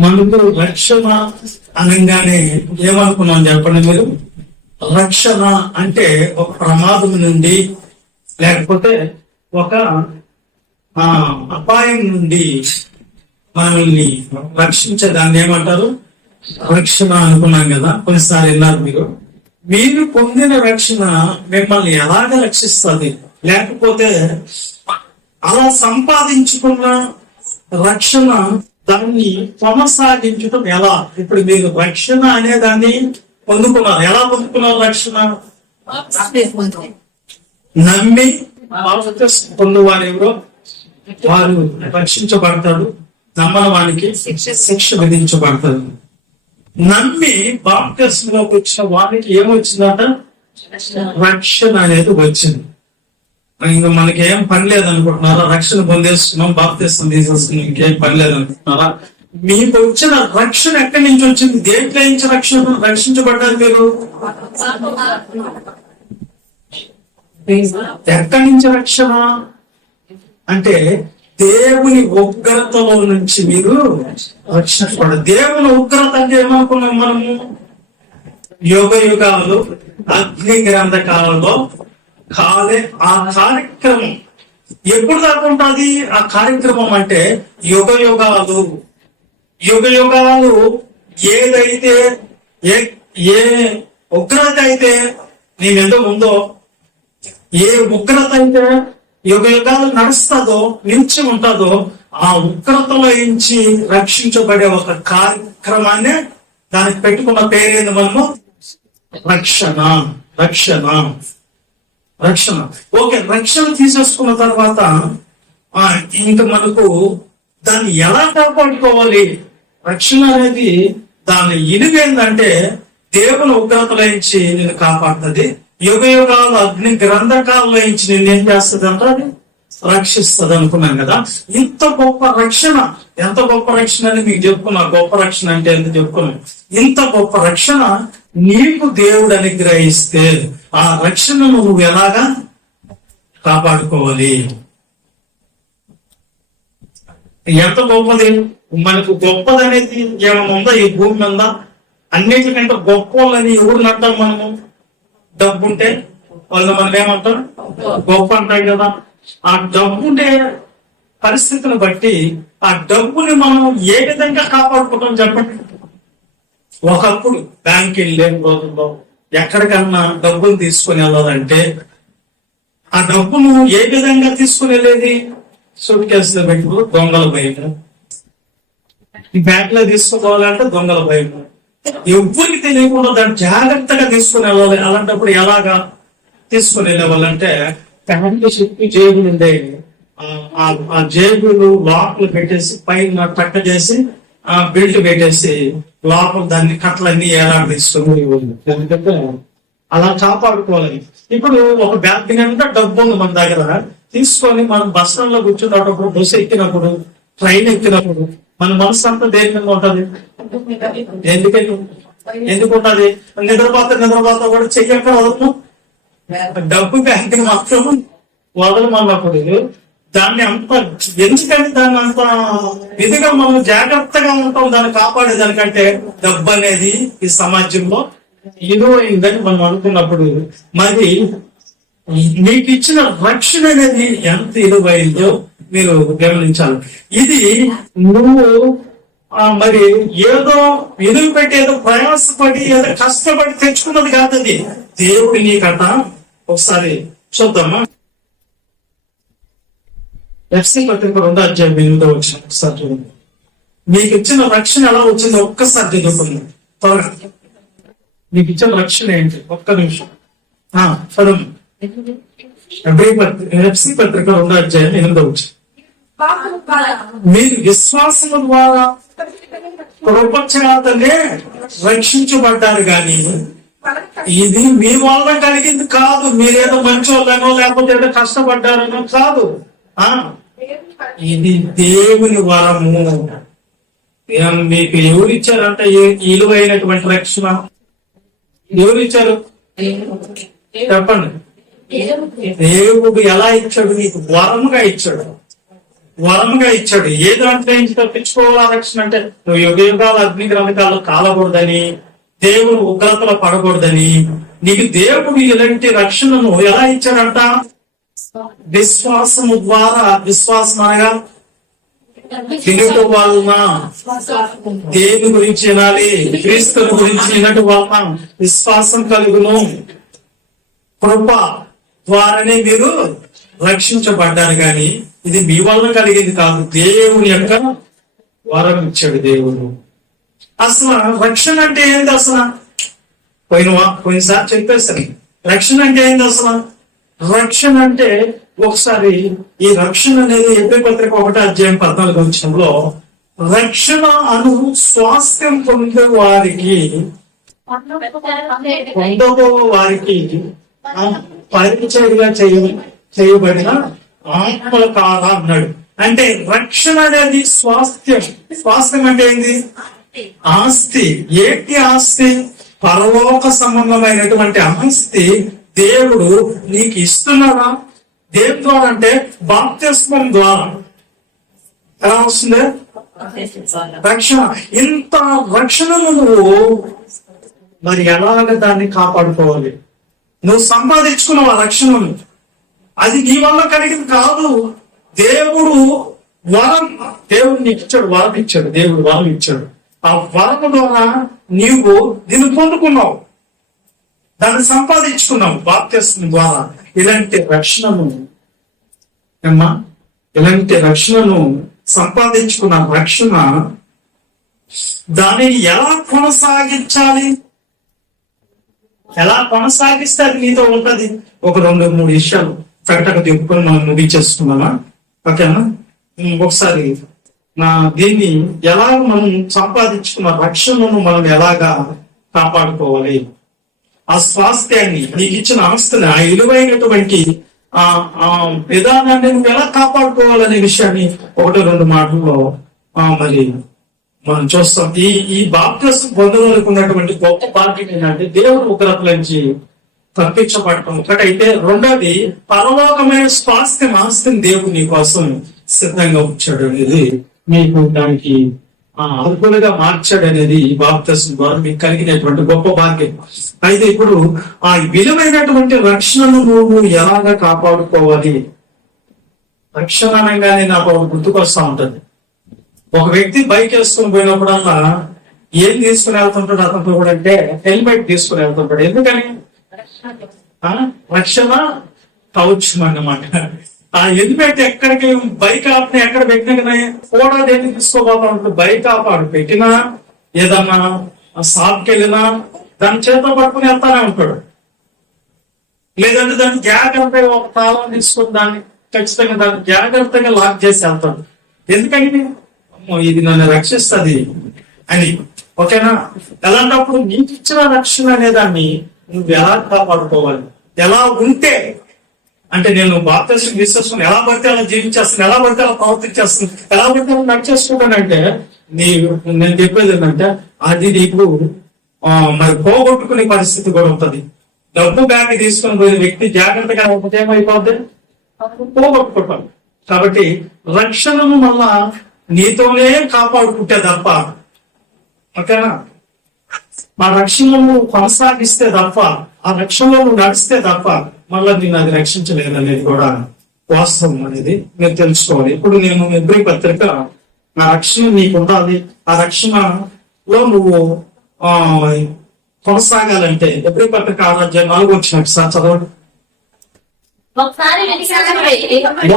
మనకు రక్షణ అనగానే ఏమనుకున్నాం చెప్పండి మీరు? రక్షణ అంటే ఒక ప్రమాదం నుండి లేకపోతే ఒక అపాయం నుండి మనల్ని రక్షించే దాన్ని ఏమంటారు? రక్షణ అనుకున్నాం కదా కొన్నిసార్లు విన్నారు మీరు. మీరు పొందిన రక్షణ మిమ్మల్ని ఎలాగ రక్షిస్తుంది? లేకపోతే అలా సంపాదించుకున్న రక్షణ దాన్ని కొనసాగించడం ఎలా? ఇప్పుడు మీరు రక్షణ అనే దాన్ని పొందుకున్నారు. ఎలా పొందుకున్నారు రక్షణ? నమ్మి పొందువారు ఎవరో? వారు రక్షించబడతాడు నమ్మని వానికి శిక్ష విధించబడతాడు నమ్మి బాప్తిస్మలోకి వచ్చిన వారికి ఏమొచ్చిందట? రక్షణ అనేది వచ్చింది. ఇంకా మనకి ఏం పని లేదనుకుంటున్నారా? రక్షణ పొందేస్తున్నాం బాప్తిస్తాం తీసేస్తున్నాం ఇంకేం పని లేదనుకుంటున్నారా? మీకు వచ్చిన రక్షణ ఎక్కడి నుంచి వచ్చింది? దేంట్లో నుంచి రక్షణ రక్షించబడ్డారు మీరు? ఎక్కడి నుంచి రక్షణ? అంటే దేవుని ఉగ్రతలో నుంచి మీరు రక్షించబడ దేవుని ఉగ్రత అంటే ఏమనుకున్నాం మనము? యుగ యుగాలు అగ్ని గ్రంథ కాలంలో కాలే ఆ కార్యక్రమం ఎప్పుడు దాకా ఉంటుంది ఆ కార్యక్రమం అంటే యుగ యుగాలు. యుగ యుగాలు ఏదైతే ఏ ఏ ఉగ్రత అయితే నేనెంతో ఉందో ఏ ఉగ్రత అయితే యుగ యుగాలు నడుస్తుందో నిలిచి ఉంటుందో ఆ ఉగ్రతలో నుంచి రక్షించబడే ఒక కార్యక్రమాన్ని దానికి పెట్టుకున్న పేరేంది మనము? రక్షణ రక్షణ. రక్షణ. ఓకే రక్షణ తీసేసుకున్న తర్వాత ఆ ఇంకా మనకు దాన్ని ఎలా కాపాడుకోవాలి? రక్షణ అనేది దాని ఇలువ ఏంటంటే దేవుని ఉగ్రతలో నేను కాపాడుతుంది. యుగ యుగాలు అగ్ని గ్రంథకాలలో నుంచి నేను ఏం చేస్తుంది అంటే అది? రక్షిస్తుంది అనుకున్నాం కదా. ఇంత గొప్ప రక్షణ ఎంత గొప్ప రక్షణ అని మీకు చెప్పుకున్నా గొప్ప రక్షణ అంటే ఎంత చెప్పుకున్నాం ఇంత గొప్ప రక్షణ నీకు దేవుడు అనుగ్రహిస్తే ఆ రక్షణను నువ్వు ఎలాగా కాపాడుకోవాలి? ఎంత గొప్పది? మనకు గొప్పది అనేది ఏమైనా ఉందా? ఈ భూమి మీద అన్నిటికంటే గొప్ప వాళ్ళని ఎవరిని అంటాం మనము? డబ్బు ఉంటే వాళ్ళు మనం ఏమంటాం గొప్ప అంటాం కదా. ఆ డబ్బు ఉండే పరిస్థితిని బట్టి ఆ డబ్బుని మనం ఏ విధంగా కాపాడుకుంటాం చెప్పండి? ఒకప్పుడు బ్యాంక్ వెళ్ళే రోజుల్లో ఎక్కడికన్నా డబ్బులు తీసుకుని వెళ్ళాలంటే ఆ డబ్బును ఏ విధంగా తీసుకుని వెళ్ళేది? సూట్ కేసులో పెట్టుకు దొంగల భయం ఈ బ్యాంక్లో తీసుకోవాలంటే దొంగల భయం ఎవరికి తెలియకుండా దాన్ని జాగ్రత్తగా తీసుకుని వెళ్ళాలి. అలాంటప్పుడు ఎలాగా తీసుకుని వెళ్ళేవాళ్ళంటే ఫ్యామిలీ చెప్పి జేబులు ఉండే ఆ- జేబులు లాక్లు పెట్టేసి పైన టక్క చేసి బెల్ట్ పెట్టేసి లోపల దాన్ని కట్టలన్నీ ఏలాడదీస్తుంది ఎందుకంటే అలా కాపాడుకోవాలి. ఇప్పుడు ఒక బ్యాగ్ నిండా డబ్బు ఉంది మన దగ్గర తీసుకొని మనం బస్సులో కూర్చున్నప్పుడు బస్సు ఎక్కినప్పుడు ట్రైన్ ఎక్కినప్పుడు మన మనసు అంతా దేని మీద ఉంటది? ఎందుకని? ఎందుకు ఉంటది? నిద్రపోతే నిద్రపాత కూడా చెయ్యక వదలము డబ్బు బ్యాంక్ మాత్రం వదలమన్నప్పుడు దాన్ని అంత ఎందుకంటే దాన్ని అంత ఇదిగా మనం జాగ్రత్తగా ఉంటాం దాన్ని కాపాడే దానికంటే డబ్బు అనేది ఈ సమాజంలో విలువైందని మనం అనుకున్నప్పుడు మరి మీకు ఇచ్చిన రక్షణ అనేది ఎంత విలువైందో మీరు గమనించాలి. ఇది నువ్వు ఆ, మరి ఏదో ఎదురు పెట్టి ఏదో ప్రయాసపడి ఏదో కష్టపడి తెచ్చుకున్నది కాదు అది దేవుడి నీకట ఒకసారి చూద్దామా? ఎఫ్సి పత్రిక రెండో అధ్యాయం ఎనిమిదో వచ్చిన ఒకసారి చూడండి. మీకు ఇచ్చిన రక్షణ ఎలా వచ్చిందో ఒక్కసారి చదువుకుంది త్వరగా. మీకు ఇచ్చిన రక్షణ ఏంటి? ఒక్క నిమిషం. ఆ, చదవండి ఎఫ్సి పత్రిక రెండో అధ్యాయం ఎనిమిదో వచ్చింది మీరు విశ్వాసం ద్వారా కృపచేతనే రక్షించబడ్డారు గాని ఇది మీ వల్ల కలిగింది కాదు. మీరేదో మంచి వాళ్ళనో లేకపోతే ఏదో కష్టపడ్డారనో కాదు. ఇది దేవుని వరము. మీకు ఎవరు ఇచ్చారంటే? విలువైనటువంటి రక్షణ? ఎవరు ఇచ్చారు? చెప్పండి. దేవుడు ఎలా ఇచ్చాడు నీకు? వరముగా ఇచ్చాడు. వరముగా ఇచ్చాడు. ఏ దాంట్లో నుంచి తప్పించుకోవాలా రక్షణ అంటే? నువ్వు యుగ యుగాల అగ్ని గ్రంథకాల్లో కాలకూడదని దేవుడు ఉగ్రతలో పడకూడదని నీకు దేవుడు ఇలాంటి రక్షణను ఎలా ఇచ్చాడంట? విశ్వాసము ద్వారా విశ్వాసం అనగా వినుట వలన దేవుని గురించి వినాలి? క్రీస్తు గురించి వినట వలన విశ్వాసం కలుగును. కృప ద్వారానే మీరు రక్షించబడ్డారు కానీ ఇది మీ వలన కలిగింది కాదు. దేవుని యొక్క వరం ఇచ్చాడు దేవుడు. అసలు రక్షణ అంటే ఏంది అసలు? పోయిన పోయినసారి చెప్పేస్తాను రక్షణ అంటే ఏంది అసలు? రక్షణ అంటే ఒకసారి ఈ రక్షణ అనేది ఎప్పటి పత్రిక ఒకటి అధ్యాయం పద్నాలుగు వచ్చంలో రక్షణ అను స్వాస్థ్యం పొందే వారికి పొందబో వారికి ఆ చేయ చేయబడిన ఆత్మల కాల అన్నాడు. అంటే రక్షణ అనేది స్వాస్థ్యం. స్వాస్థ్యం అంటే ఏంది? ఆస్తి. ఏంటి ఆస్తి? పరలోక సంబంధమైనటువంటి ఆస్తి దేవుడు నీకు ఇస్తున్నాడా? దేని ద్వారా అంటే బాప్తిస్మం ద్వారా. ఎలా వస్తుంది? రక్షణ. ఇంత రక్షణను నువ్వు మరి ఎలాగ దాన్ని కాపాడుకోవాలి? నువ్వు సంపాదించుకున్నావు ఆ రక్షణను. అది నీ వల్ల కలిగింది కాదు. దేవుడు వరం దేవుడు నీకు ఇచ్చాడు వరం ఇచ్చాడు దేవుడు వరం ఇచ్చాడు. ఆ వరం ద్వారా నీవు దీన్ని పొందుకున్నావు. దాన్ని సంపాదించుకున్నావు బాప్తిస్తుంది ద్వారా. ఇలాంటి రక్షణను అమ్మా ఇలాంటి రక్షణను సంపాదించుకున్న రక్షణ దానిని ఎలా కొనసాగించాలి? ఎలా కొనసాగిస్తే అది నీతో ఉంటది? ఒక రెండు మూడు విషయాలు ప్రకటన చెప్పుకొని మనం ముగించేసుకున్నామా ఓకేనా? ఒకసారి నా దీన్ని ఎలా మనం సంపాదించుకున్న రక్షణను మనం ఎలాగా కాపాడుకోవాలి? ఆ స్వాస్థ్యాన్ని నీకు ఇచ్చిన ఆస్తిని ఆ విలువైనటువంటి ఆ ఆ విధానాన్ని నువ్వు ఎలా కాపాడుకోవాలనే విషయాన్ని ఒకటి రెండు మాటల్లో ఆ మరి మనం చూస్తాం. ఈ ఈ బాప్తిస్మ పొందడానికి ఉన్నటువంటి గొప్ప భాగ్యం ఏంటంటే దేవుడు ఉగ్రత నుంచి తప్పించబడటం. ఒకటైతే రెండోది పరలోకమైన స్వాస్థ్యం ఆస్తిని దేవుడు నీ కోసం సిద్ధంగా ఉంచాడు అనేది మీకు దానికి అర్హులుగా మార్చాడు అనేది ఈ బాప్తిస్మ ద్వారా మీకు కలిగినటువంటి గొప్ప భాగ్యం. అయితే ఇప్పుడు ఆ విలువైనటువంటి రక్షణను నువ్వు ఎలాగా కాపాడుకోవాలి? రక్షణ అనగానే నాకు ఒక గుర్తుకొస్తా ఉంటుంది. ఒక వ్యక్తి బైక్ వేసుకుని పోయినప్పుడల్లా ఏం తీసుకుని వెళ్తుంటాడు అతను కూడా అంటే హెల్మెట్ తీసుకుని వెళ్తుంటాడు. ఎందుకని? ఆ, రక్షణ కవచం అన్నమాట. ఆ హెల్మెట్ ఎక్కడికి బైక్ ఆపిన ఎక్కడ పెట్టినా కదా కూడా దేన్ని తీసుకోబోతా ఉంటుంది. బైక్ ఆపాడు పెట్టినా ఏదన్నా షాప్కి వెళ్ళినా దాని చేత పట్టుకుని వెళ్తానే ఉంటాడు. లేదంటే దాన్ని జాగ్రత్తగా ఒక తాళం తీసుకుని దాన్ని ఖచ్చితంగా దాన్ని జాగ్రత్తగా లాక్ చేసి వెళ్తాడు. ఎందుకని? ఇది నన్ను రక్షిస్తుంది అని. ఓకేనా? అలాంటప్పుడు నీకు ఇచ్చిన రక్షణ అనే దాన్ని నువ్వు ఎలా కాపాడుకోవాలి? ఎలా ఉంటే అంటే నేను బాప్తీసం విశ్వసం ఎలా పడితే అలా జీవించేస్తాను ఎలా పడితే అలా ప్రవర్తించేస్తాను ఎలా పడితే అలా నడిచేసుకుంటానంటే నీ నేను చెప్పేది ఏంటంటే అది నీకు ఆ, మరి పోగొట్టుకునే పరిస్థితి కూడా ఉంటది. డబ్బు బ్యాగ్ తీసుకుని పోయిన వ్యక్తి జాగ్రత్తగా లేకపోతే ఏమైపోద్ది? పోగొట్టుకుంటాం కాబట్టి రక్షణను మళ్ళా నీతోనే కాపాడుకుంటే తప్ప ఓకేనా? ఆ రక్షణను కొనసాగిస్తే తప్ప ఆ రక్షణలో నువ్వు నడిస్తే తప్ప మళ్ళీ నేను అది రక్షించలేదు అనేది కూడా వాస్తవం అనేది మీరు తెలుసుకోవాలి. ఇప్పుడు నేను ఎబ్రి పత్రిక ఆ రక్షణ నీకు ఉండాలి. ఆ రక్షణలో నువ్వు ఆ కొనసాగాలంటే ఎబ్రి పత్రిక ఆరాధ్యాయం నాలుగు వచ్చినట్టు సార్ చదవండి.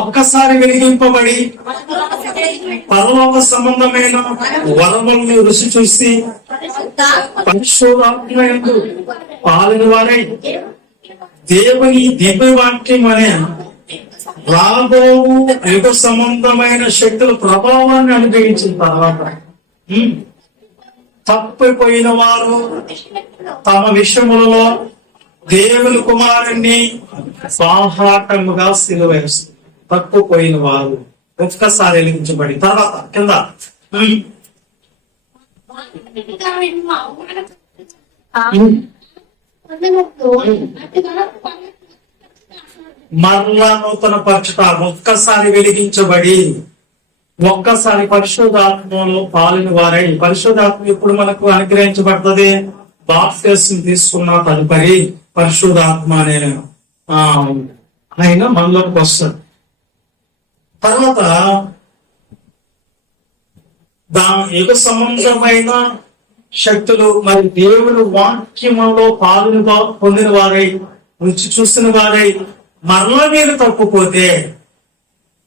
ఒక్కసారి వెలిగింపబడి. పరలోక సంబంధమైన వరములను రుచి చూసి పరిశోధాత్మయందు పాలిన వారై దేవుని దివ్యవాక్యం అనే రాబో యుగ సంబంధమైన శక్తుల ప్రభావాన్ని అనుభవించిన తర్వాత తప్పిపోయిన వారు తమ విషయములలో దేవుని కుమారుణ్ణి బాహాటముగా సిలువేస్తారు తప్పిపోయిన వారు ఒక్కసారి వెలిగించబడి తర్వాత కింద మరలా నూతన పరచుట ఒక్కసారి వెలిగించబడి ఒక్కసారి పరిశుద్ధాత్మలో పాలిన వారై పరిశుద్ధాత్మ ఇప్పుడు మనకు అనుగ్రహించబడుతుంది? బాప్టిజం తీసుకున్న తదుపరి పరిశుద్ధాత్మ అనే ఆయన మనలోకి వస్తాడు తర్వాత దా యుగ సంబంధమైన శక్తులు మరి దేవుని వాక్యములో పాలుగా పొందిన వారై రుచి చూసిన వారై మరల మీరు తప్పిపోతే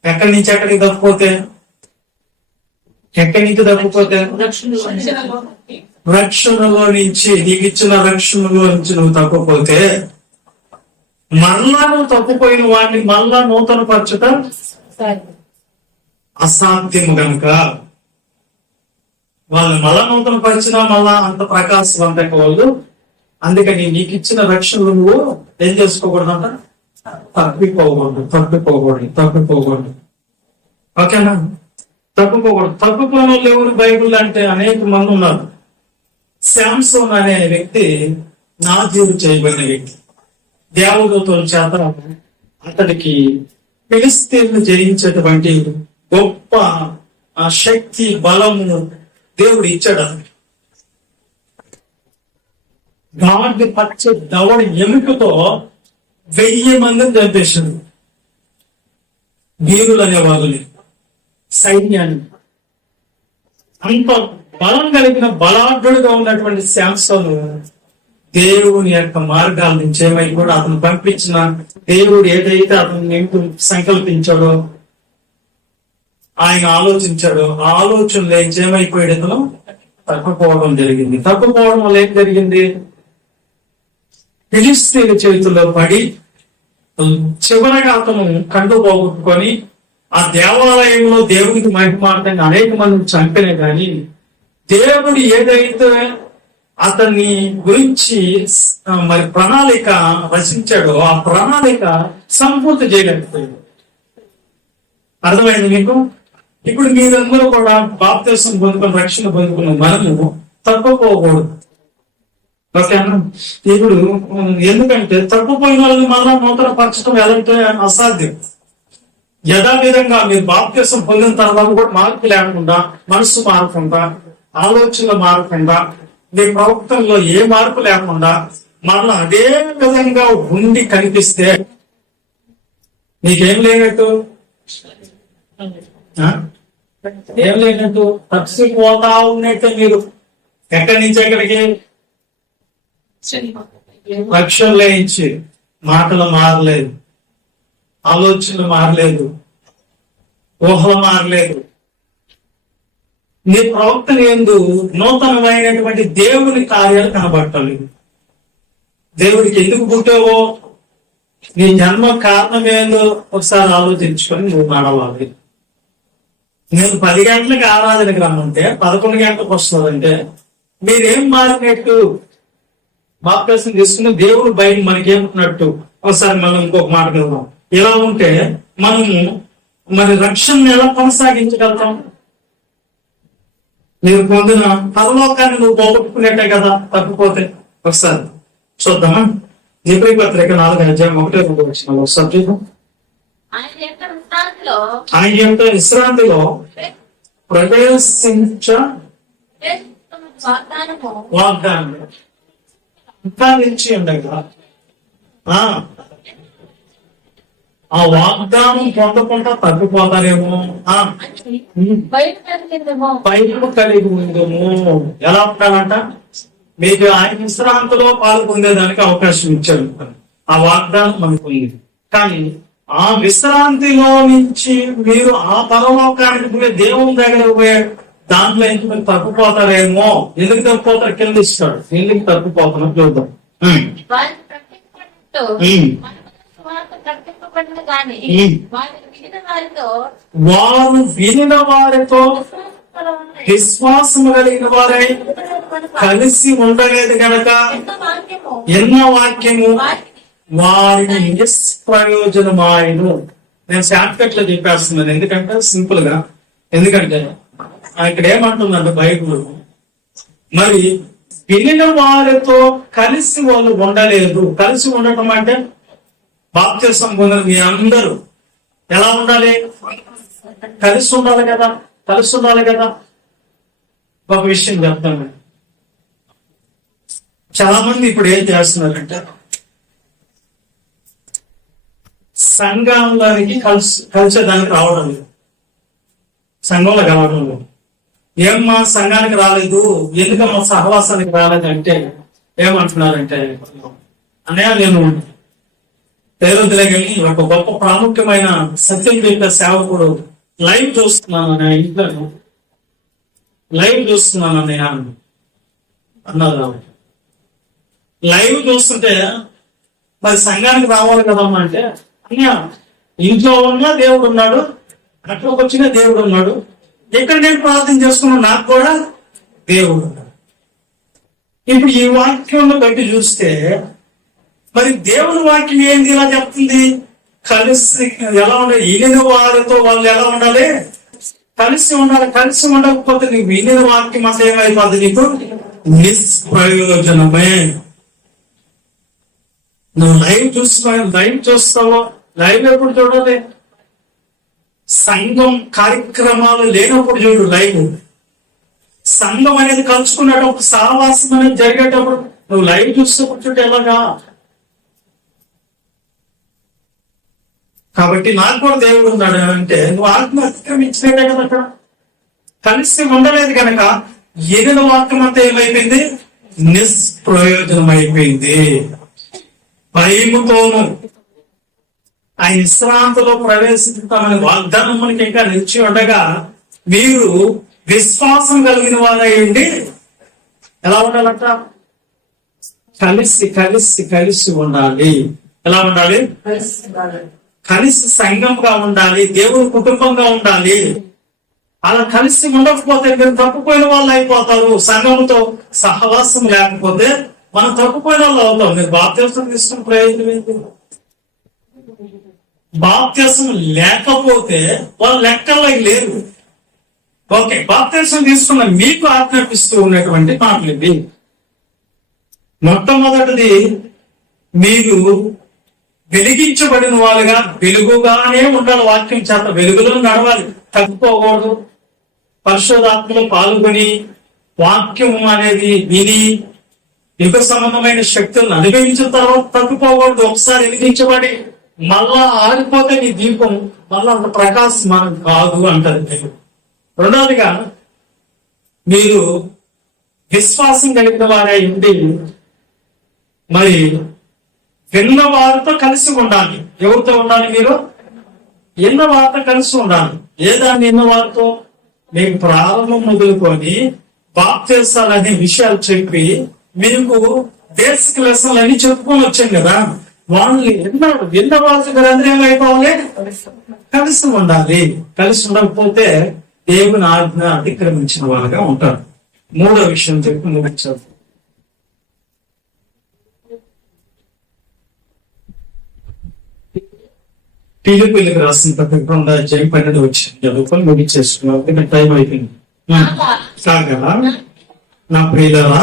ఎక్కడి నుంచి ఎక్కడికి తప్పిపోతే? ఎక్కడి నుంచి తప్పిపోతే? రక్షణలో నుంచి నీకు ఇచ్చిన రక్షణలో నుంచి నువ్వు తప్పిపోతే మరలా నువ్వు తప్పిపోయిన వాడిని మరలా నూతన పరచుట అసాధ్యము గనుక. వాళ్ళు మళ్ళా నూతన పరిచినా మళ్ళా అంత ప్రకాశవంతంగా వాళ్ళు అందుకని నీకు ఇచ్చిన రక్షణలు నువ్వు ఏం చేసుకోకూడదంట? తప్పిపోకూడదు తప్పిపోకూడదు తప్పిపోకూడదు. ఓకేనా? తప్పిపోకూడదు. తప్పిపోయిన వాళ్ళు ఎవరు? బైబుల్ అంటే అనేక మంది ఉన్నారు. శాంసోన్ అనే వ్యక్తి నాజీరు చేయబడిన వ్యక్తి. దేవదూతల చేత అతడికి ఫిలిస్తీన్లు జయించేటువంటి గొప్ప శక్తి బలము దేవుడు ఇచ్చాడు అతనికి గాడ్ని పచ్చ దవడి ఎముకతో వెయ్యి మందిని చంపేశాడు. వీరులు అనే వాళ్ళని సైన్యాన్ని. అంత బలం కలిగిన బలాఢ్యుడుగా ఉన్నటువంటి శాంసను దేవుని యొక్క మార్గాల నుంచి ఏమై కూడా అతను పంపించిన దేవుడు ఏదైతే అతను సంకల్పించాడో ఆయన ఆలోచించాడు. ఆ ఆలోచనలో ఏమైపోయాడు ఇతను జరిగింది. తప్పపోవడం వల్ల ఏం జరిగింది? ఫిలిస్తీన్ చేతుల్లో పడి చివరగా అతను కండు పోగొట్టుకొని ఆ దేవాలయంలో దేవుడికి మహిమార్థంగా అనేక మందిని చంపినా కానీ దేవుడు ఏదైతే అతన్ని గురించి మరి ప్రణాళిక రచించాడో ఆ ప్రణాళిక సంపూర్తి చేయలేకపోయింది అర్థమైంది మీకు? ఇప్పుడు మీరందరూ కూడా బాప్తీసం పొందుకుని రక్షణ పొందుకున్న మనము తప్పుకోకూడదు ఓకేనా? ఇప్పుడు ఎందుకంటే తప్పుపోయిన వాళ్ళని మనం నూతన పరచడం ఎలాంటి అసాధ్యం. యథావిధంగా మీరు బాప్తీసం పొందిన తర్వాత కూడా మార్పు లేకుండా మనసు మారకుండా ఆలోచనలు మారకుండా మీ ప్రవక్తంలో ఏ మార్పు లేకుండా మరలా అదే విధంగా ఉండి కనిపిస్తే నీకేం లేనట్టు? ఏం లేనట్టు తప్పిపోతా ఉన్నట్టు మీరు. ఎక్కడి నుంచి ఎక్కడికి? లక్ష్యం లేయించి మాటలు మారలేదు. ఆలోచనలు మారలేదు. ఊహలు మారలేదు. నీ ప్రవర్తన ఎందు నూతనమైనటువంటి దేవుని కార్యాలు కనబడటలేదు దేవుడికి ఎందుకు పుట్టావో నీ జన్మ కారణం ఏందో ఒకసారి ఆలోచించుకొని నువ్వు నడవాలి. నేను పది గంటలకు ఆరాధనకి రమ్మంటే పదకొండు గంటలకు వస్తుందంటే మీరేం మారినట్టు? బాప్టిజం తీసుకుని దేవుడు బయట మనకేమున్నట్టు ఒకసారి మనం ఇంకొక మాట వెళ్దాం ఇలా ఉంటే మనము మరి రక్షణ ఎలా కొనసాగించగలుగుతాం? మీరు పొందిన పరలోకాన్ని నువ్వు పోగొట్టుకునేట్టే కదా? తప్పిపోతే ఒకసారి చూద్దామా? నిపుణి పత్రిక నాలుగు అధ్యాయం ఒకటే రెండు వచ్చిన ఒకసారి చూద్దాం. ఆయన యొక్క విశ్రాంతిలో ప్రవేశించ వాగ్దానం ఇంకా నిలిచి ఉండగా ఆ ఆ వాగ్దానం పొందకుండా కలిగిందేమో. పైపు కలిగి ఉందము. ఎలా ఉండాలంట? మీకు ఆయన విశ్రాంతిలో పాల్పొందేదానికి అవకాశం ఇచ్చారు. ఆ వాగ్దానం మనకు కానీ ఆ విశ్రాంతిలో నుంచి మీరు ఆ పరలోకానికి పోయే దేవుని దగ్గర పోయే దాంట్లో ఎందుకు మీరు తప్పిపోతారేమో? ఎందుకు తప్పిపోతారు? కింద ఇస్తాడు. ఎందుకు తప్పిపోతారో చూద్దాం. ప్రకటింపబడిన గాని ఉమ్. వారిని వినిన వారితో వారు వినిన వారితో విశ్వాసము కలిగిన వారై కలిసి ఉండలేదు వాక్యము ఎన్న వాక్యము వారిని నిష్ప్రయోజనమాయను నేను శాంపెట్లో చెప్పేస్తున్నాను. ఎందుకంటే సింపుల్గా ఎందుకంటే ఇక్కడ ఏమంటుందంటే బైబుల్? మరి వినిన వారితో కలిసి వాళ్ళు ఉండలేదు. కలిసి ఉండటం అంటే బాప్త్యసం పొందిన మీ అందరూ ఎలా ఉండాలి? కలిసి ఉండాలి కదా? కలిసి ఉండాలి కదా? ఒక విషయం చెప్తాను. చాలా మంది ఇప్పుడు ఏం చేస్తున్నారంటే సంఘంలోనికి కలిసి కలిసేదానికి రావడం లేదు. సంఘంలో కలవడం లేదు. ఏమ్మా సంఘానికి రాలేదు? ఎందుకమ్మా సహవాసానికి రాలేదు అంటే ఏమంటున్నారంటే అన్నయ్య నేను పేరుదిలోకి ఒక గొప్ప ప్రాముఖ్యమైన సత్యం చెప్పే సేవకుడు లైవ్ చూస్తున్నాను అన్నయ్య ఇంట్లో. లైవ్ చూస్తున్నాను అన్నయ్య అన్నారు ఆవిడ. లైవ్ చూస్తుంటే మరి సంఘానికి రావాలి కదమ్మా అంటే ఇంట్లో ఉన్నా దేవుడు ఉన్నాడు అక్కడికి వచ్చిన దేవుడు ఉన్నాడు. ఎక్కడ నేను ప్రార్థన చేసుకున్నా నాకు కూడా దేవుడు ఉన్నాడు. ఇప్పుడు ఈ వాక్యంలో బట్టి చూస్తే మరి దేవుని వాక్యం ఏంది ఇలా చెప్తుంది? కలిసి ఎలా ఉండాలి? ఈయన వారితో వాళ్ళు ఎలా ఉండాలి? కలిసి ఉండాలి. కలిసి ఉండకపోతే నీకు వినిన వాక్యం అసలు ఏమైపోతుంది నీకు? నిష్ప్రయోజనమే. నువ్వు లైవ్ చూస్తున్నావు లైవ్ చూస్తావో లైవ్ ఎప్పుడు చూడాలి? సంఘం కార్యక్రమాలు లేనప్పుడు చూడు లైవ్. సంఘం అనేది కలుసుకునేటప్పుడు సావాసం అనేది జరిగేటప్పుడు నువ్వు లైవ్ చూస్తూ కూర్చుంటే ఎలాగా? కాబట్టి నాకు కూడా దేవుడు ఉన్నాడు అంటే నువ్వు ఆత్మ అతిక్రమించినట్టే కదా అక్కడ. కలిసి ఉండలేదు కనుక ఎగిన వాక్యం అంతా ఏమైపోయింది? నిష్ప్రయోజనం అయిపోయింది భయముతోను. ఆ విశ్రాంతిలో ప్రవేశిస్తామని వాగ్దానం మనకి ఇంకా నిలిచి ఉండగా మీరు విశ్వాసం కలిగిన వారయ్యండి. ఎలా ఉండాలంట? కలిసి కలిసి కలిసి ఉండాలి. ఎలా ఉండాలి? కలిసి సంఘంగా ఉండాలి దేవుని కుటుంబంగా ఉండాలి. అలా కలిసి ఉండకపోతే మీరు తప్పిపోయిన వాళ్ళు అయిపోతారు. సంఘంతో సహవాసం లేకపోతే మనం తప్పిపోయిన వాళ్ళు అవుతాం. మీరు బాప్తీసం తీసుకున్న ప్రయోజనం ఏంటి? బాప్త్యసం లేకపోతే వాళ్ళు లెక్కల్లో లేరు. ఓకే బాప్త్యసం తీసుకున్న మీకు ఆజ్ఞాపిస్తూ ఉన్నటువంటి మాటలు ఇవి. మొట్టమొదటిది మీరు వెలిగించబడిన వాళ్ళుగా వెలుగుగానే ఉండాలి. వాక్యం చేత వెలుగులో నడవాలి. తప్పుకోకూడదు పరిశోధాత్మలో పాల్గొని వాక్యం అనేది విని యుగ సంబంధమైన శక్తులను అనుభవించిన తర్వాత తప్పిపోకూడదు ఒకసారి వెలిగించబడి మళ్ళా ఆరిపోతే నీ దీపం మళ్ళా అంత ప్రకాశమానం కాదు అంటారు నేను రెండవదిగా మీరు విశ్వాసం కలిగిన వారే ఉండి మరి విన్న వారితో కలిసి ఉండాలి. ఎవరితో ఉండాలి మీరు? ఎన్న వారితో కలిసి ఉండాలి. ఏ నిన్న ఎన్న వారితో? మీకు ప్రారంభం మొదలుకొని బాప్తీసాలు విషయాలు చెప్పి మీకు బేసిక్ లెసన్లు అన్ని చెప్పుకొని వచ్చాం కదా. వాళ్ళు ఎన్నాడు విన్న వాళ్ళకి గ్రంథం అయిపోవాలి? కలిసి ఉండాలి. కలిసి ఉండకపోతే దేవుని ఆజ్ఞ అతిక్రమించిన వాళ్ళగా ఉంటారు. మూడో విషయం చెప్పి ముగించారు టీడీపీలకు రాసిన పత్రిక రెండు పన్నెండు వచ్చింది. చదువుకొని ముగించేస్తున్నాం ఎందుకంటే టైం అయిపోయింది. కాగల నా ప్రియులరా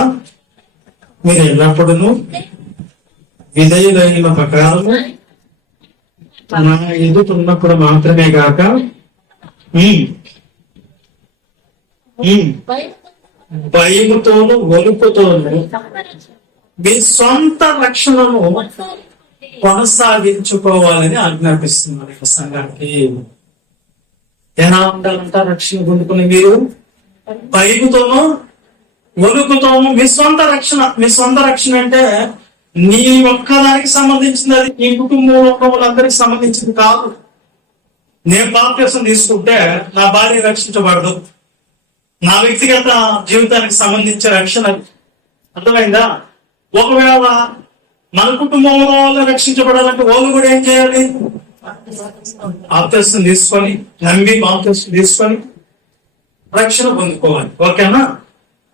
మీరు ఎల్లప్పుడూ విధేయులైన ప్రకారం నా ఎదుట ఉన్నప్పుడు మాత్రమే కాక భయముతోను వణుకుతోను మీ సొంత రక్షణను కొనసాగించుకోవాలని ఆజ్ఞాపిస్తున్నారు సంఘానికి. ఎలా ఉండాలంట రక్షణ పొందుకుని మీరు భయముతోనూ వణుకుతోనూ మీ సొంత రక్షణ మీ సొంత రక్షణ అంటే నీ ఒక్కదానికి సంబంధించింది అది నీ కుటుంబంలో వాళ్ళందరికి సంబంధించింది కాదు. నేను బాప్తీసం తీసుకుంటే నా భార్య రక్షించబడదు. నా వ్యక్తిగత జీవితానికి సంబంధించిన రక్షణ అర్థమైందా? ఒకవేళ మన కుటుంబంలో వాళ్ళు రక్షించబడాలంటే వాళ్ళు కూడా ఏం చేయాలి? బాప్తీసం తీసుకొని నమ్మి బాప్తీసం తీసుకొని రక్షణ పొందుకోవాలి. ఓకేనా?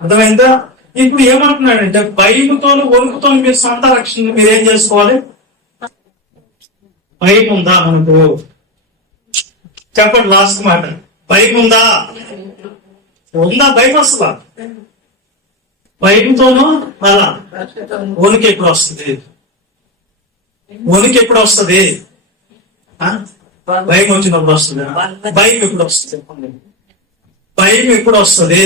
అర్థమైందా? ఇప్పుడు ఏమంటున్నాడంటే భయముతో వణుకుతో మీరు సొంత రక్షణ మీరు ఏం చేసుకోవాలి? భయం ఉందా మనకు? చెప్పండి లాస్ట్ మాట. భయం ఉందా? ఉందా భయం వస్తుందా భయంతోనూ అలా? వణుకు ఎప్పుడు వస్తుంది? వణుకు ఎప్పుడు వస్తుంది? ఆ? భయం వచ్చినప్పుడు వస్తుంది? భయం ఎప్పుడు వస్తుంది? భయం ఎప్పుడు వస్తుంది?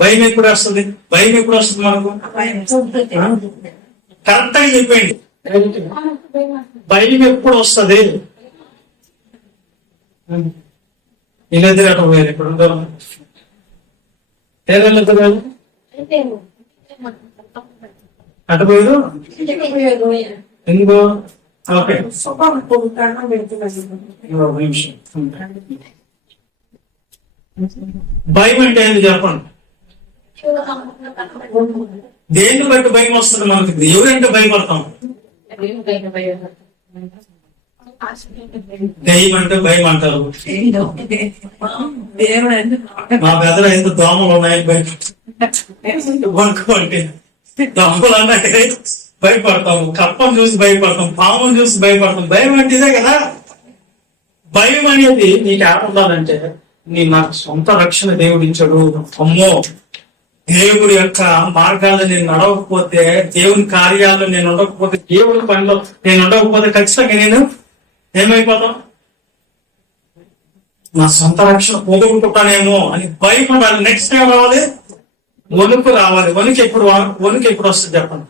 భయం ఎప్పుడు వస్తుంది? భయం ఎప్పుడు వస్తుంది మనకు? కరెక్ట్గా చెప్పండి భయం ఎప్పుడు వస్తుంది? ఇలా తిరగటం పోయారు ఇప్పుడు ఏదైనా తిరగాలి అటు పోయారు ఎందుకు? ఓకే. నిమిషం. భయం అంటే ఏంది చెప్పండి? దేన్ని బట్టి భయం వస్తుంది మనకి? ఎవరంటే భయపడతాం? దెయ్యం అంటే భయం అంటారు. మా పెద్దలు ఎంత దోమలు ఉన్నాయని భయం దోమలు అన్నాయి. భయపడతాం కప్పం చూసి భయపడతాం. పామును చూసి భయపడతాం. భయం అంటే ఇదే కదా? భయం అనేది నీకు ఏముండాలంటే నీ నాకు సొంత రక్షణ దేవుడించడు అమ్మో దేవుడి యొక్క మార్గాల్లో నేను నడవకపోతే దేవుని కార్యాల్లో నేను ఉండకపోతే దేవుని పనిలో నేను ఉండకపోతే ఖచ్చితంగా నేను ఏమైపోతాం నా సొంత రక్షణ పోగొట్టుకుంటానేమో అని భయపడాలి నెక్స్ట్ టైం రావాలి వణుకు రావాలి వణుకు ఎప్పుడు వణుకు ఎప్పుడు వస్తుంది చెప్పండి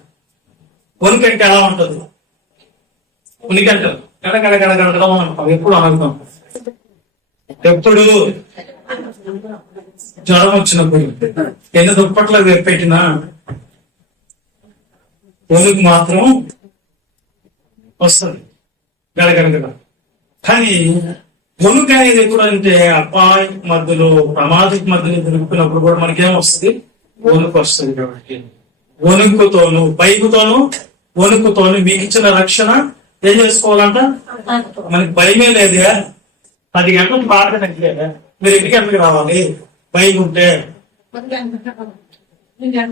వణుకు అంటే ఎలా ఉంటుంది ఉనికి అంటే గడగడ ఎప్పుడు అనుకుంటాం ఎప్పుడు జ్వరం వచ్చినప్పుడు? ఎన్ని దుప్పట్లో పెట్టినా? వణుకు మాత్రం వస్తుంది. గడ గడ గడ. కానీ వణుకు అనేది ఎప్పుడు అంటే అపాయ మధ్యలో ప్రమాదక మధ్యలో తిరుగుతున్నప్పుడు కూడా మనకేం వస్తుంది? వణుకు వస్తుంది కాబట్టి. వణుకుతోను బైకుతోను వణుకుతోను మీకు ఇచ్చిన రక్షణ ఏం చేసుకోవాలంట? మనకి భయమే లేదే పది గంటలు పాడడానికి మీరు ఎన్ని గంటలకు రావాలి? భయం ఉంటే.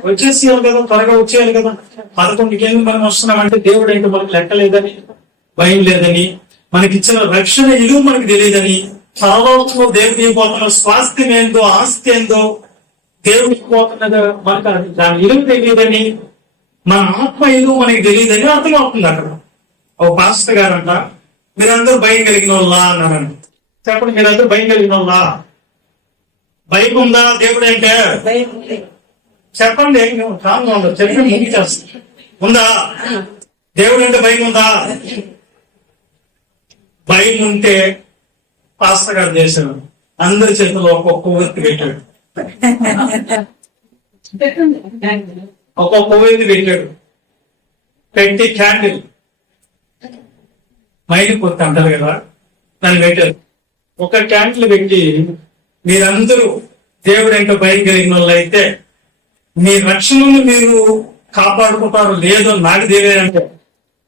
వచ్చేసేయాలి కదా త్వరగా వచ్చేయాలి కదా. పదకొండుకేమి మనం వస్తున్నామంటే దేవుడు ఏంటో మనకు లెక్క లేదని భయం లేదని మనకి ఇచ్చిన రక్షణ ఇలువ మనకు తెలియదని పరలోకంలో దేవుడి పోతున్న స్వాస్థ్యం ఏందో ఆస్తి ఏందో దేవుడికి పోతున్నది మనకు దాని ఇరువు తెలియదని మన ఆత్మ ఇలువ మనకి తెలియదని అర్థమవుతుంది అక్కడ. ఓ పాస్టర్ గారంట మీరందరూ భయం కలిగిన వాళ్ళ? అన్నారంట. చెప్పండి మీరందరూ భయం కలిగిన వాళ్ళ? భయం ఉందా? దేవుడు అంటే? చెప్పండి కామ్ ఉండదు చెప్పి ముగించేస్తా ఉందా? దేవుడు అంటే భయం ఉందా? భయం ఉంటే పాస్టర్ గారు చేశాడు అందరి చేతుల్లో ఒక్కొక్క వ్యక్తి పెట్టాడు. ఒక్కొక్క వ్యక్తి పెట్టాడు. పెట్టి క్యాండిల్. మైలు కొత్త అంటారు కదా దాన్ని పెట్టారు. ఒక క్యాండిల్ పెట్టి మీరందరూ దేవుడు ఎంత భయం కలిగిన మీ రక్షణను మీరు కాపాడుకుంటారు లేదో నాకు తెలియదంటే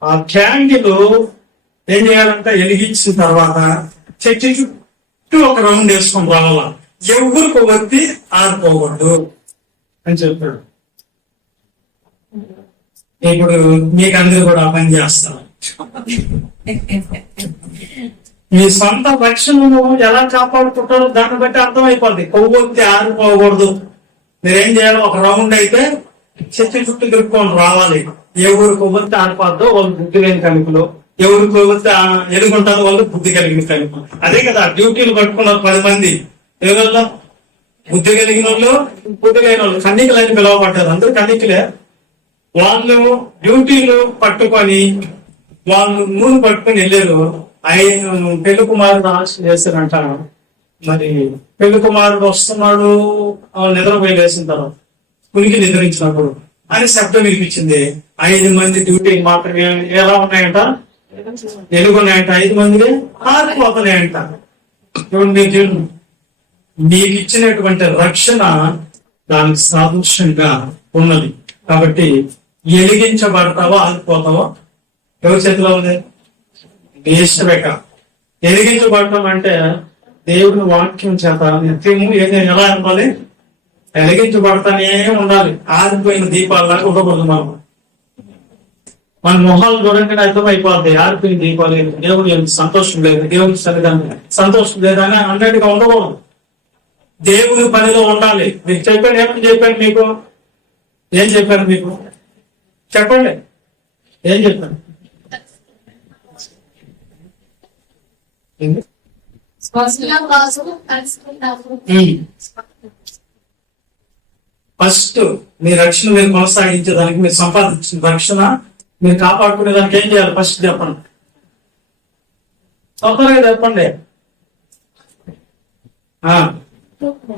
ఆ క్యాండిల్ ఏం చేయాలంటే వెలిగించిన తర్వాత చర్చి చుట్టూ ఒక రౌండ్ వేసుకొని రావాలా? ఎవరికి వచ్చి ఆడుకోకూడదు అని చెప్పాడు. ఇప్పుడు మీకు అందరూ కూడా పని చేస్తారు మీ సొంత పక్షులను ఎలా కాపాడుకుంటారో దాన్ని బట్టి అర్థమైపోద్ది. కొవ్వొత్తి ఆరిపోకూడదు మీరేం చేయాలి ఒక రౌండ్ అయితే చెట్టు చుట్టూ తిరుక్కొని రావాలి. ఏ ఊరు కొవ్వొత్తి ఆరిపోద్దో వాళ్ళు బుద్ధి లేని కలుపులు ఎవరు కొవ్వొత్తి ఎదుగుంటారో వాళ్ళు బుద్ధి కలిగిన కలుపు అదే కదా డ్యూటీలు పట్టుకున్నారు పది మంది. ఎవరల్లో బుద్ధి కలిగిన వాళ్ళు బుద్ధి లేని వాళ్ళు కన్నికలని పిలువబడ్డారు. అందరు కన్నికలే. వాళ్ళు డ్యూటీలు పట్టుకొని వాళ్ళు నూనె పట్టుకొని వెళ్ళారు. ఆయన పెళ్ళి కుమారుడు ఆశ చేశారంట మరి పెళ్ళి కుమారుడు వస్తున్నాడు ఆ నిద్రపోయి లేచిన తర్వాత కునికి నిద్రించినప్పుడు అని శబ్దం వినిపించింది. ఐదు మంది డ్యూటీ మాత్రమే ఎలా ఉన్నాయంట? ఎలుగున్నాయంట ఐదు మంది ఆరిపోతున్నాయంట చూడండి మీరు మీకు ఇచ్చినటువంటి రక్షణ దానికి సాదృశ్యంగా ఉన్నది. కాబట్టి ఎలిగించబడతావో ఆగిపోతావో ఎవరి చేతిలో ఉంది? నీ ఇష్టమేక ఎలిగించబడటం అంటే దేవుని వాక్యం చేత నిత్యము ఏదైనా ఎలా ఉండాలి ఎలిగించబడతానే ఉండాలి. ఆరిపోయిన దీపాలలాగా ఉండకూడదు మనం. మన మొహాలు చూడంగానే అర్థమైపోద్ది ఆరిపోయిన దీపాలు లేదు దేవుడు సంతోషం లేదు. దేవుని సరిదాన్ని సంతోషం లేదని అన్నట్టుగా ఉండకూడదు. దేవుని పనిలో ఉండాలి. మీకు చెప్పాను ఏమని చెప్పాను మీకు? ఏం చెప్పాను మీకు? చెప్పండి. ఏం చెప్పాను ఏంది? శ్వాసలో కోసం కలుసుకుంటాము ఫస్ట్ మీ రక్షణ మీరు కొనసాగించేదానికి మీరు సంపాదించిన రక్షణ మీరు కాపాడుకునే దానికి ఏం చేయాలి? ఫస్ట్ చెప్పండి. తొందరగా చెప్పండి.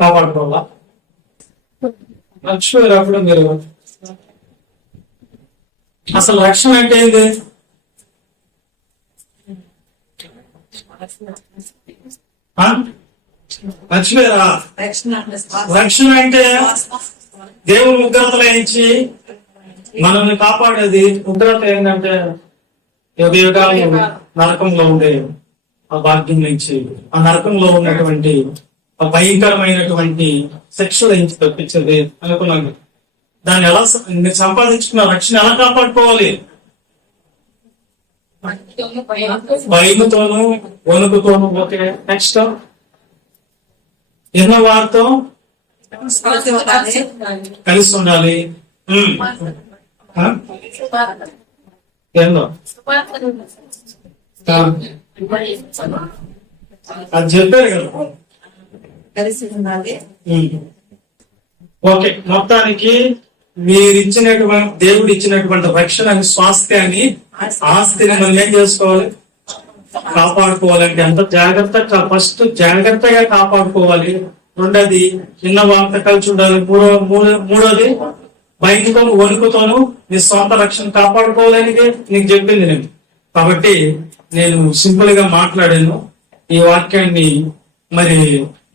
కాపాడుకోవాలా? రక్షణ అప్పుడు మీరు. అసలు రక్షణ అంటే ఏంది? ఆ? మర్చిపోయారా రక్షణ అంటే దేవుని ఉగ్రతలో ఇచ్చి మనల్ని కాపాడేది ఉగ్రత ఏంటంటే యుగ నరకంలో ఉండే ఆ భాగ్యం నుంచి ఆ నరకంలో ఉన్నటువంటి ఆ భయంకరమైనటువంటి శిక్షల నుంచి తప్పించేది అనుకున్నాను. దాన్ని ఎలా సంపాదించుకున్న రక్షణ ఎలా కాపాడుకోవాలి? భయముతోనూ వణుకుతోనూ ఓకే నెక్స్ట్ ఎన్నో వారితో కలిసి ఉండాలి? ఏందో? అది చెప్పారు కదా. కలిసి ఉండాలి. ఓకే మొత్తానికి మీరు ఇచ్చినటువంటి దేవుడు ఇచ్చినటువంటి రక్షణ స్వాస్థ్యాన్ని ఆస్తిని మనం ఏం చేసుకోవాలి? కాపాడుకోవాలంటే ఎంత జాగ్రత్తగా ఫస్ట్ జాగ్రత్తగా కాపాడుకోవాలి. రెండోది చిన్న వార్త కలిసి ఉండాలి మూడో మూడోది భయంతోను వణుకుతోను నీ సొంత రక్షణ కాపాడుకోవాలని నీకు చెప్పింది నేను. కాబట్టి నేను సింపుల్గా మాట్లాడాను. ఈ వాక్యాన్ని మరి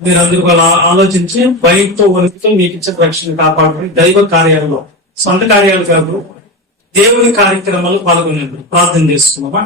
మీరందరూ అలా ఆలోచించి భయంతో వణుకుతో మీకు ఇచ్చిన రక్షణ కాపాడుకుని దైవ కార్యాలలో సొంత కార్యాలు కాదు. దేవుని కార్యక్రమాలు పాల్గొనండి ప్రార్థన చేస్తున్నామా